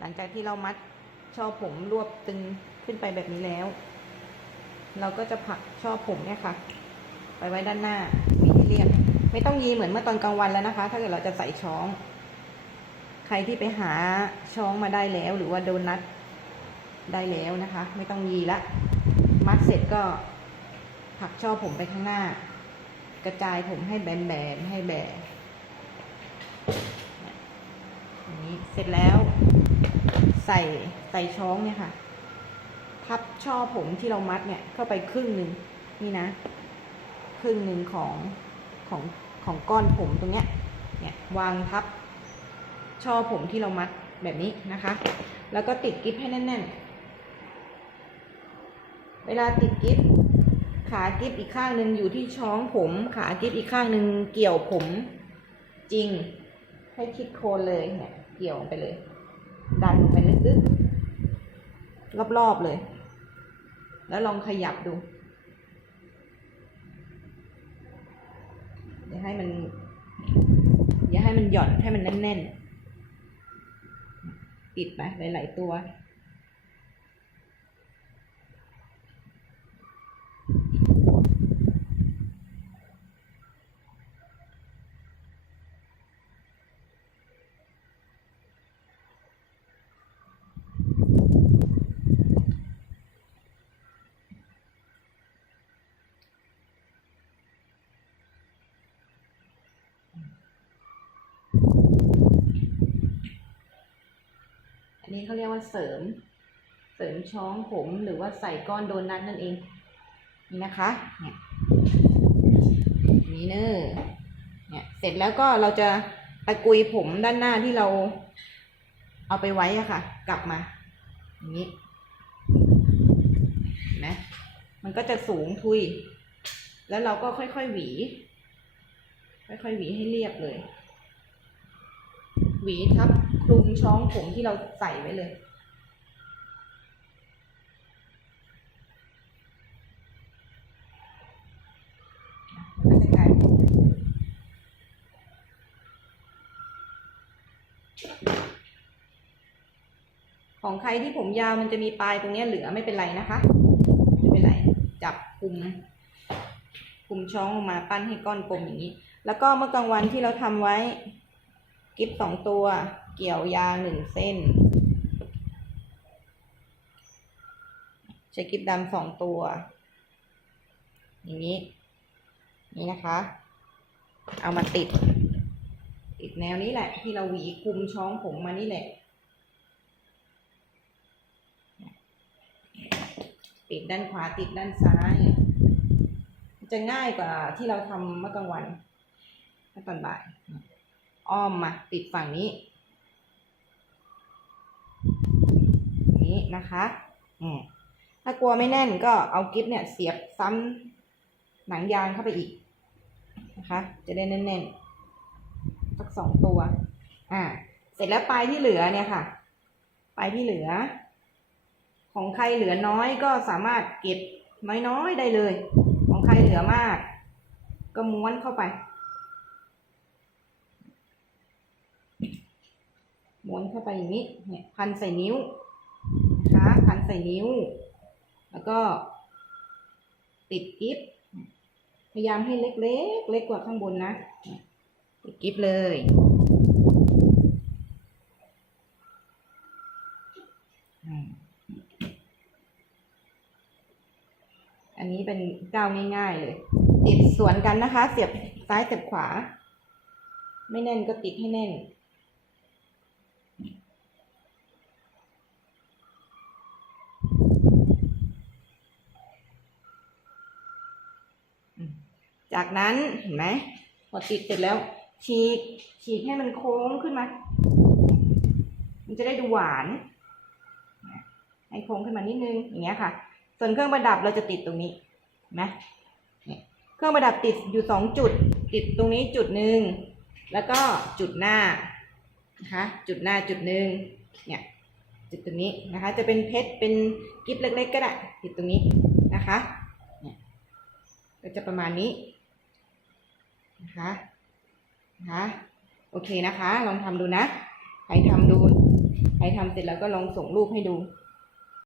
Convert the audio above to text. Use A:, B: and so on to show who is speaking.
A: หลังจากที่เรามัดช่อผมรวบตึงขึ้นไปแบบนี้แล้ว เราก็จะผักช่อผมเนี่ยค่ะ ไปไว้ด้านหน้ามีให้เรียบไม่ต้องยีเหมือนเมื่อตอนกลางวันแล้วนะคะ ถ้าเกิดเราจะใส่ช้อง ใครที่ไปหาช้องมาได้แล้ว หรือว่าโดนัทได้แล้วนะคะ ไม่ต้องยีละ มัดเสร็จก็ผักช่อผมไปข้างหน้า กระจายผมให้แบนๆให้แบนอย่างนี้เสร็จแล้ว ใส่ใส่ช้องเนี่ยค่ะ พับช่อผมที่เรามัดเนี่ยเข้าไปครึ่งหนึ่งนี่นะ ครึ่งหนึ่งของของของก้อนผมตรงเนี้ย เนี่ยวางทับช่อผมที่เรามัดแบบนี้นะคะ แล้วก็ติดกิ๊บให้แน่น ๆ เวลาติดกิ๊บขากิ๊บอีกข้างหนึ่งอยู่ที่ช้องผม ขากิ๊บอีกข้างหนึ่งเกี่ยวผมจริง ให้คิดโคนเลยเนี่ยเกี่ยวไปเลย ดันไปลึ กๆรอบๆเลย แล้วลองขยับดู อย่าให้มัน อย่าให้มันหย่อนให้มันแน่นๆ ปิดไปหลายๆตัว เขาเรียกว่าเสริม เสริมช้องผมหรือว่าใส่ก้อนโดนัทนั่นเอง นี่นะคะเนี่ยนี่เนอเนี่ยเสร็จแล้วก็เราจะตะกุยผมด้านหน้าที่เราเอาไปไว้อะค่ะ กลับมาอย่างนี้เห็นไหมมันก็จะสูงทุย แล้วเราก็ค่อยๆหวี ค่อยๆหวีให้เรียบเลย วีทับคลุมช้องผมที่เราใส่ไว้เลยมันก็จะกลายเป็นของใครที่ผมยาวมันจะมีปลายตรงนี้เหลือไม่เป็นไรนะคะ ไม่เป็นไร จับคลุมคลุมช้องออกมาปั้นให้ก้อนกลมอย่างนี้ แล้วก็เมื่อกลางวันที่เราทำไว้ กิฟสองตัว เกี่ยวยาหนึ่งเส้น ใช้กิฟดำสองตัว อย่างนี้ นี่นะคะ เอามาติด ติดแนวนี้แหละ ที่เราหวีคลุมช้องผมมานี่แหละ ติดด้านขวาติดด้านซ้าย จะง่ายกว่าที่เราทำเมื่อกลางวันเมื่อตอนบ่าย อ้อมมาติดฝั่งนี้นี้นะคะอืมถ้ากลัวไม่แน่นก็เอากิฟเนี่ยเสียบซ้ำหนังยางเข้าไปอีกนะคะ จะได้แน่นๆสักสองตัว อ่า เสร็จแล้วปลายที่เหลือเนี่ยค่ะ ปลายที่เหลือ ของใครเหลือน้อยก็สามารถเก็บน้อยๆได้เลย ของใครเหลือมาก ก็ม้วนเข้าไป ม้วนเข้าไปอย่างนี้ เนี่ยพันใส่นิ้วนะคะพันใส่นิ้ว แล้วก็ ติดกิฟพยายามให้เล็กๆเล็กกว่าข้างบนนะ ติดกิฟเลยอันนี้เป็นก้าวง่ายๆเลย ติดสวนกันนะคะ เสียบซ้ายเสียบขวา ไม่แน่นก็ติดให้แน่น จากนั้นเห็นไหมพอติดเสร็จแล้วฉีกฉีกให้มันโค้งขึ้นมา มันจะได้ดูหวานให้โค้งขึ้นมานิดนึงอย่างเงี้ยค่ะ ส่วนเครื่องประดับเราจะติดตรงนี้นไหมเครื่องประดับติดอยู่สองจุด ติดตรงนี้จุดหนึ่งแล้วก็จุดหน้านะคะจุดหน้าจุดหนึ่งเนี่ยจุดตรงนี้นะคะ จะเป็นเพชรเป็นกิ๊บเล็กๆก็ได้ติดตรงนี้นะคะเนี่ยก็จะประมาณนี้ นะคะนะคะโอเคนะคะ ลองทำดูนะใครทำดูใครทำเสร็จแล้วก็ลองส่งรูปให้ดู